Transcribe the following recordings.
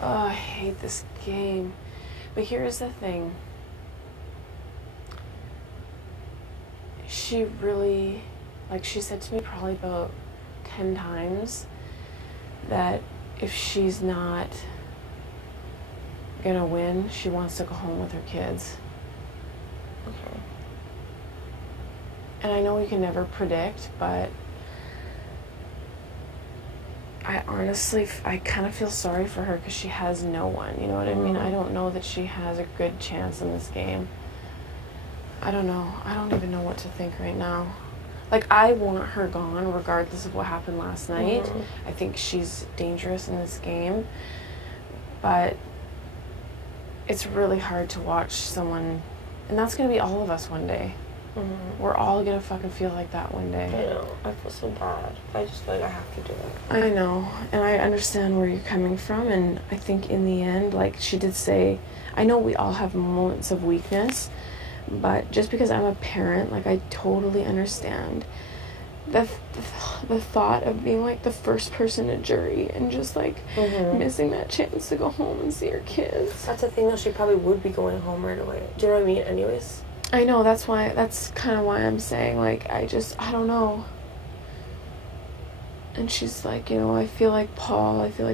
Oh, I hate this game. But here's the thing. She really, like, she said to me probably about 10 times that if she's not gonna win, she wants to go home with her kids. Okay. And I know we can never predict, but I honestly, I kind of feel sorry for her because she has no one, you know what I mean? I don't know that she has a good chance in this game. I don't know. I don't even know what to think right now. Like, I want her gone regardless of what happened last night. I think she's dangerous in this game. But it's really hard to watch someone, and that's going to be all of us one day. We're all going to fucking feel like that one day. I know. I feel so bad. I just feel like I have to do it. I know. And I understand where you're coming from. And I think in the end, like she did say, I know we all have moments of weakness. But just because I'm a parent, like, I totally understand the thought of being, like, the first person in jury and just, like, missing that chance to go home and see her kids. That's the thing, though. She probably would be going home right away. Do you know what I mean? Anyways. I know. That's kind of why I'm saying, like, I don't know. And she's like, you know, I feel like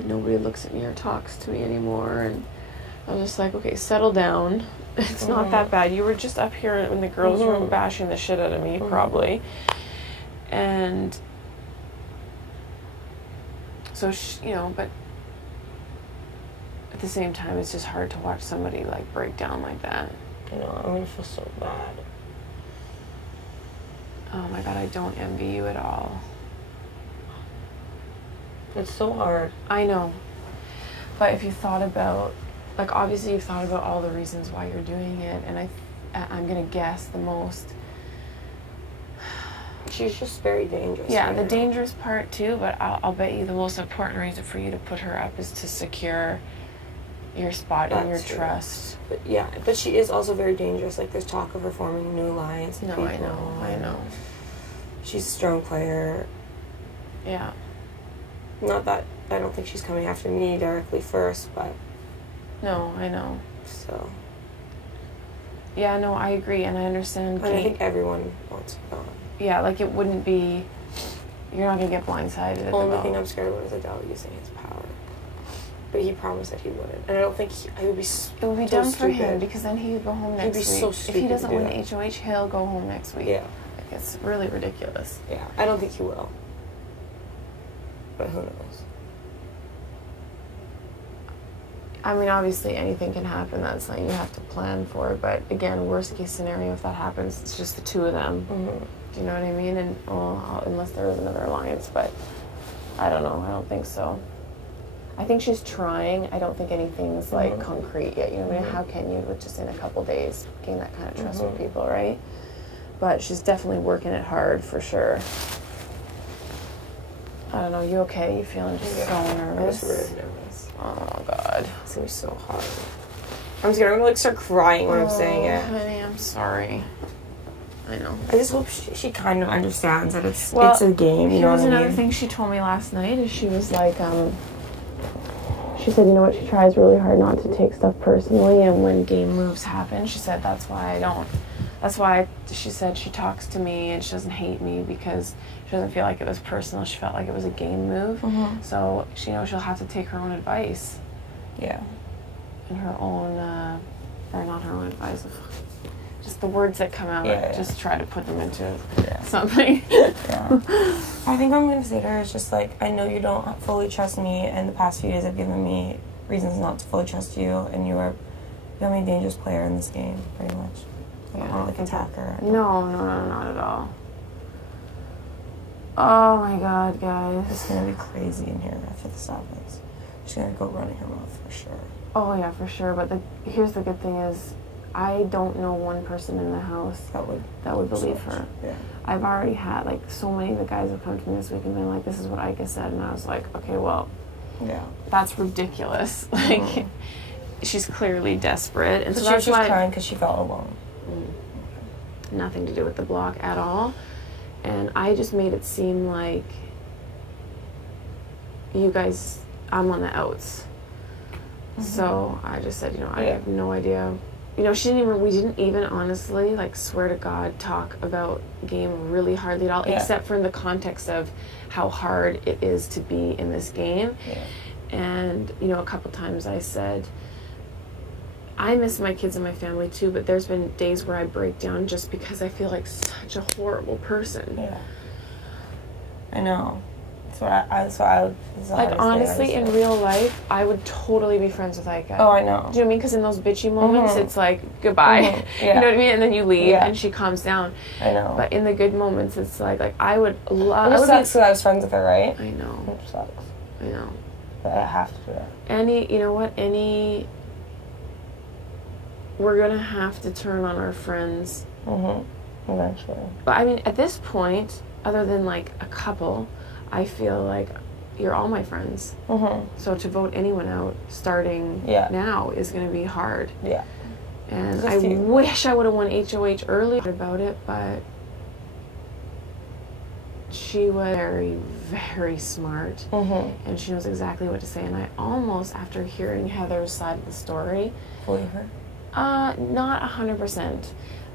nobody looks at me or talks to me anymore. And I was just like, okay, settle down. It's not that bad. You were just up here in the girls' room bashing the shit out of me, probably. And so, you know, but at the same time, it's just hard to watch somebody, like, break down like that. I know. I'm going to feel so bad. Oh, my God, I don't envy you at all. It's so hard. I know. But if you thought about, like, obviously you've thought about all the reasons why you're doing it, and I'm going to guess the most. She's just very dangerous. Yeah, the dangerous part too, but I'll bet you the most important reason for you to put her up is to secure your spot and your trust. But yeah, but she is also very dangerous. Like, there's talk of her forming a new alliance. No, I know. She's a strong player. Yeah. Not that I don't think she's coming after me directly first, but... No, I know. So... Yeah, no, I agree, and I understand. And I think everyone wants her gone. Yeah, like, it wouldn't be... You're not going to get blindsided. The only thing I'm scared about is Adele using his power. But he promised that he wouldn't. And I don't think he would be so It would be dumb for him, because then he would go home next week. He'd be so stupid. If he doesn't win the HOH, he'll go home next week. Yeah. Like, it's really ridiculous. Yeah, I don't think he will. But who knows? I mean, obviously anything can happen. That's something you have to plan for. But again, worst case scenario, if that happens, it's just the two of them. Do you know what I mean? And unless there is another alliance, but I don't know. I don't think so. I think she's trying. I don't think anything's like concrete yet. You know what I mean? How can you, with just in a couple days, gain that kind of trust with people, right? But she's definitely working it hard for sure. I don't know. You okay? You feeling just so nervous? I'm just really nervous. Oh God, it's gonna be so hard. I'm scared. I'm gonna like start crying when I'm saying it. Honey, I'm sorry. I know. I just hope she kind of understands that it's a game. You know what I mean? Another thing she told me last night is she was like, she said, you know what, she tries really hard not to take stuff personally, and when game moves happen, she said that's why she said she talks to me and she doesn't hate me because she doesn't feel like it was personal. She felt like it was a game move. So she knows she'll have to take her own advice. Yeah. And her own, or not her own advice, just the words that come out, just try to put them into something. I think I'm going to say to her is just like, I know you don't fully trust me, and the past few days have given me reasons not to fully trust you, and you're a dangerous player in this game, pretty much. I don't want to like attack her. No, not at all. Oh my God, guys. It's going to be crazy in here after this happens. She's going to go running her mouth for sure. Oh yeah, for sure. But here's the good thing is, I don't know one person in the house that would believe her. Yeah. I've already had, like, so many of the guys have come to me this week and been like, this is what Ika said, and I was like, okay, well, that's ridiculous. Like, she's clearly desperate, and so she was just crying because she felt alone. Nothing to do with the block at all, and I just made it seem like you guys, I'm on the outs. So I just said, I have no idea. We didn't even honestly, like, swear to God, talk about game really hardly at all, except for in the context of how hard it is to be in this game. Yeah. And, a couple times I said, I miss my kids and my family too, but there's been days where I break down just because I feel like such a horrible person. Yeah. I know. That's what like, honestly, in real life, I would totally be friends with Ika. Oh, I know. Do you know what I mean? Because in those bitchy moments, it's like, goodbye. Yeah. You know what I mean? And then you leave, and she calms down. I know. But in the good moments, it's like I would love... It sucks because I was friends with her, right? I know. It sucks. I know. But I have to do it. You know what? We're going to have to turn on our friends. Eventually. But, I mean, at this point, other than, like, a couple... I feel like you're all my friends. So to vote anyone out starting now is going to be hard. Yeah. And I wish I would have won HOH earlier about it, but she was very, very smart. And she knows exactly what to say. And I almost, after hearing Heather's side of the story... Believe her? Not 100%.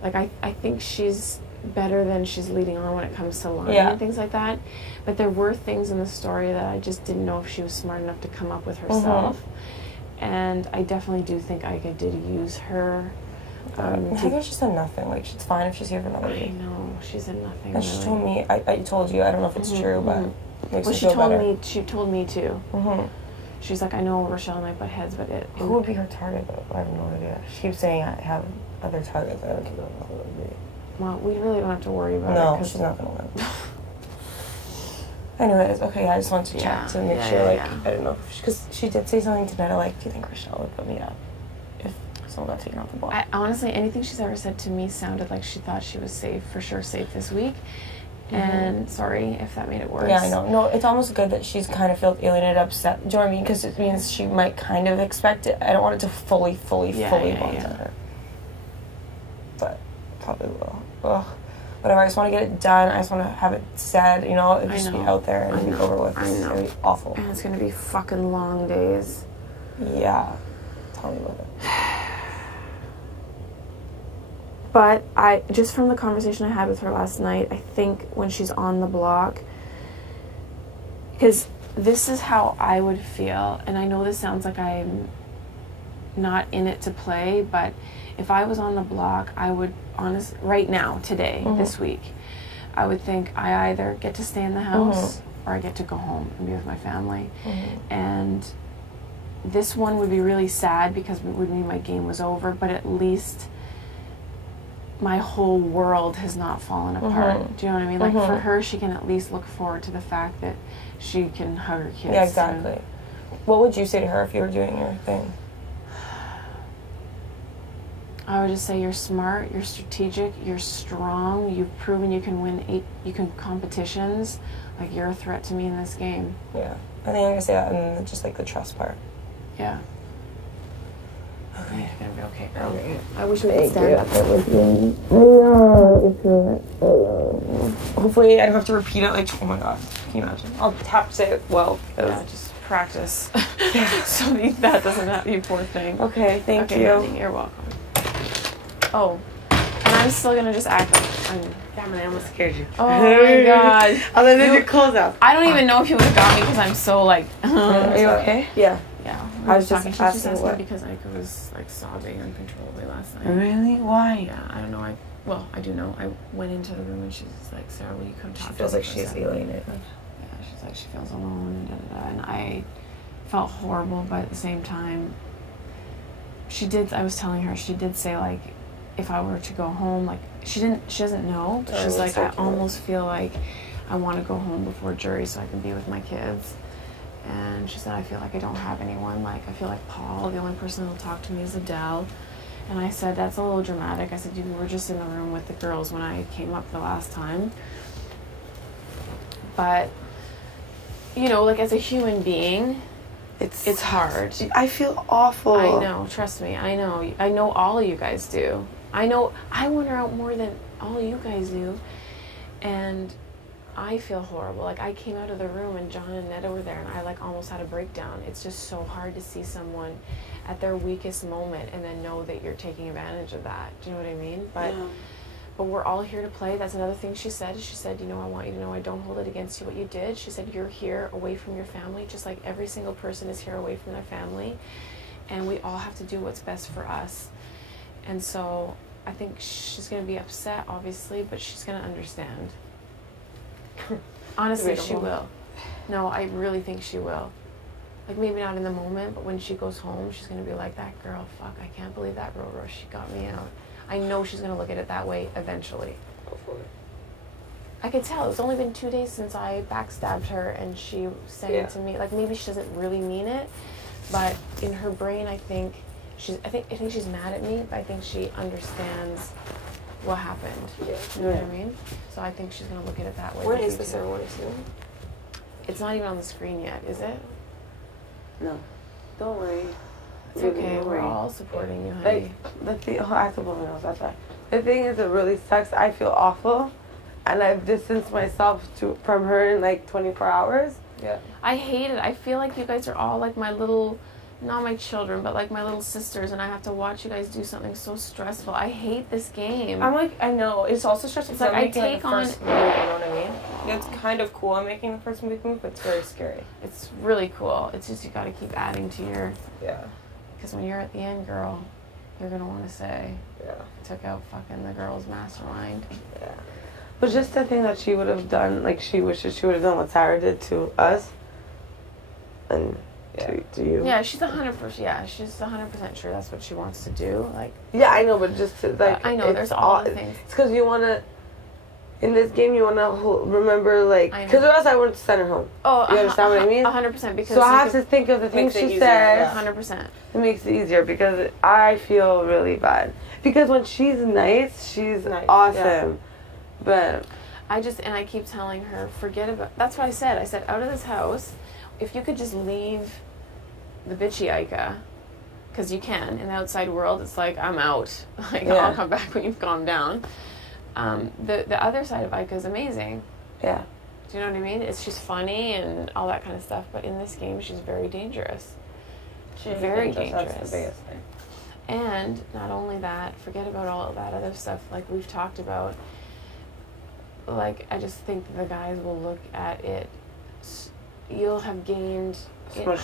Like, I think she's better than she's leading on when it comes to lying and things like that. But there were things in the story that I just didn't know if she was smart enough to come up with herself. And I definitely do think Ika did use her. Heather's just said nothing. Like, she's fine if she's here for another week. I know. She said nothing. And she told me, I told you, I don't know if it's true, but it makes me feel better. She told me too. She's like, I know Rachelle and I butt heads, but who would be her target, though? I have no idea. She keeps saying I have other targets. I don't know who it would be. Well, we really don't have to worry about it. No, she's not going to win. Anyways, okay, I just wanted to check to make sure, I didn't know. Because she did say something tonight, like, do you think Rachelle would put me up if someone got taken off the block? Honestly, anything she's ever said to me sounded like she thought she was safe this week. And sorry if that made it worse. Yeah, I know. No, it's almost good that she's kind of felt alienated, upset. Do you know what I mean? Because it means she might kind of expect it. I don't want it to fully bump on her. But probably will. Ugh. Whatever, I just want to get it done. I just want to have it said, it just be out there and be over with. It's going to be awful. And it's going to be fucking long days. Yeah. Tell me about it. But just from the conversation I had with her last night, I think when she's on the block, because this is how I would feel, and I know this sounds like I'm not in it to play, but if I was on the block, I would right now, today, this week, I would think I either get to stay in the house or I get to go home and be with my family. And this one would be really sad because it would mean my game was over, but at least my whole world has not fallen apart. Do you know what I mean? Like, for her, she can at least look forward to the fact that she can hug her kids. Yeah, exactly. What would you say to her if you were doing your thing? I would just say you're smart, you're strategic, you're strong, you've proven you can win competitions. Like, you're a threat to me in this game. Yeah. I think I'm going to say that, and then just, like, the trust part. Yeah. Okay. It's going to be okay. Okay. I wish we could stand up there with you. Hopefully I don't have to repeat it, like, oh my god. Can you imagine? I'll have to say it well. Yeah, just practice. So that doesn't happen, you poor thing. Okay, thank you. Honey, you're welcome. Oh, and I'm still gonna just act like I'm... Damn it, I almost scared you. Oh my god. Other than your clothes up. I don't even know if you would have got me because I'm so like... Are you okay? Yeah. Yeah. I was just She asking what... because Ika was like sobbing uncontrollably last night. Really? Why? Yeah, I don't know. I do know. I went into the room and she's like, Sarah, will you come talk to me? She feels like she's alienated. Yeah, she's like, she feels alone and and I felt horrible, but at the same time, I was telling her, she did say, like, if I were to go home, like, she doesn't know, but she's like, I almost feel like I want to go home before jury so I can be with my kids. And she said, I feel like I don't have anyone. Like, I feel like Paul, the only person that'll talk to me is Adele. And I said, that's a little dramatic. I said, you were just in the room with the girls when I came up the last time. But, like, as a human being, it's hard. I feel awful. I know, trust me, I know. I know all of you guys do. I know I want her out more than all you guys do. And I feel horrible. Like, I came out of the room and John and Netta were there and I, like, almost had a breakdown. It's just so hard to see someone at their weakest moment and then know that you're taking advantage of that. Do you know what I mean? But we're all here to play. That's another thing she said. She said, you know, I want you to know I don't hold it against you what you did. She said, you're here away from your family, just like every single person is here away from their family. And we all have to do what's best for us. And so I think she's going to be upset, obviously, but she's going to understand. Honestly, she will. No, I really think she will. Like, maybe not in the moment, but when she goes home, she's going to be like, that girl, fuck, I can't believe that Roro, she got me out. I know she's going to look at it that way eventually. Hopefully. I could tell. It's only been 2 days since I backstabbed her, and she said it to me. Like, maybe she doesn't really mean it, but in her brain, I think she's mad at me, but I think she understands what happened. Yeah. You know what I mean? So I think she's going to look at it that way. When is the ceremony soon? It's not even on the screen yet, is it? No. Don't worry. It's okay. We're all supporting you, honey. Like, the thing, I have to blow my nose. That's why. The thing is, it really sucks. I feel awful, and I've distanced myself from her in like 24 hours. Yeah. I hate it. I feel like you guys are all like my little, not my children, but like my little sisters, and I have to watch you guys do something so stressful. I hate this game. I'm like, I know. It's also stressful. It's like I take like, on. First move, you know what I mean? It's kind of cool. I'm making the first move, but it's very scary. It's really cool. It's just you got to keep adding to your. Yeah. Because when you're at the end, girl, you're gonna want to say, "Yeah, I took out fucking the girl's mastermind." Yeah. But just the thing that she would have done, like she wishes she would have done what Sarah did to us, and to you. Yeah, she's 100%. Yeah, she's 100% sure that's what she wants to do. Like. Yeah, I know, but just to, like. I know there's all the things. It's because you wanna. In this game, you want to remember, like, because or else I wouldn't send her home. Oh, you understand what I mean? 100%. Because so I have to think of the things she said. 100%. It makes it easier because I feel really bad. Because when she's nice, she's awesome. Yeah. But I keep telling her, forget about. That's what I said. I said, out of this house, if you could just leave the bitchy Ika, because you can. In the outside world, it's like, I'm out. Like, I'll come back when you've calmed down. The other side of Ika is amazing. Yeah. Do you know what I mean? She's funny and all that kind of stuff, but in this game, she's very dangerous. She's very dangerous. That's the biggest thing. And not only that, forget about all of that other stuff like we've talked about. Like, I just think the guys will look at it. You'll have gained.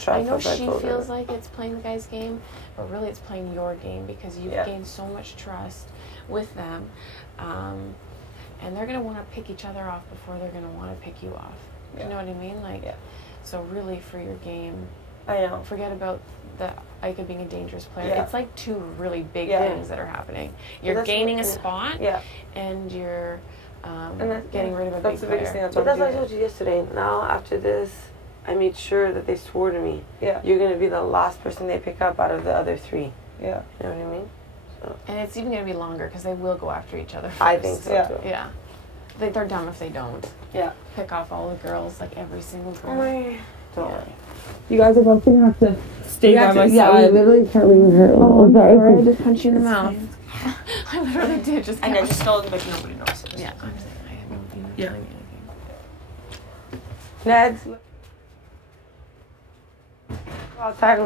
I know she feels like it's playing the guy's game, but really it's playing your game because you've gained so much trust with them. And they're going to want to pick each other off before they're going to want to pick you off. Yeah. You know what I mean? Like, so really for your game, I know. Forget about the Ika being a dangerous player. Yeah. It's like two really big things that are happening. You're gaining a spot, and you're getting rid of a big player. That's the biggest thing. But that's what I told you yesterday. Now, after this, I made sure that they swore to me. Yeah. You're going to be the last person they pick up out of the other three. Yeah. You know what I mean? And it's even going to be longer because they will go after each other first. I think so, too. Yeah. They're dumb if they don't. Yeah. Pick off all the girls, like every single girl. Don't worry. You guys are both going to have to stay by my side. Yeah, I literally can't leave her. Oh, I'm sorry. I just punched you in the mouth. I literally did. And I just told but nobody knows. Yeah, I'm saying I have no feeling anything. Ned's. I'll tag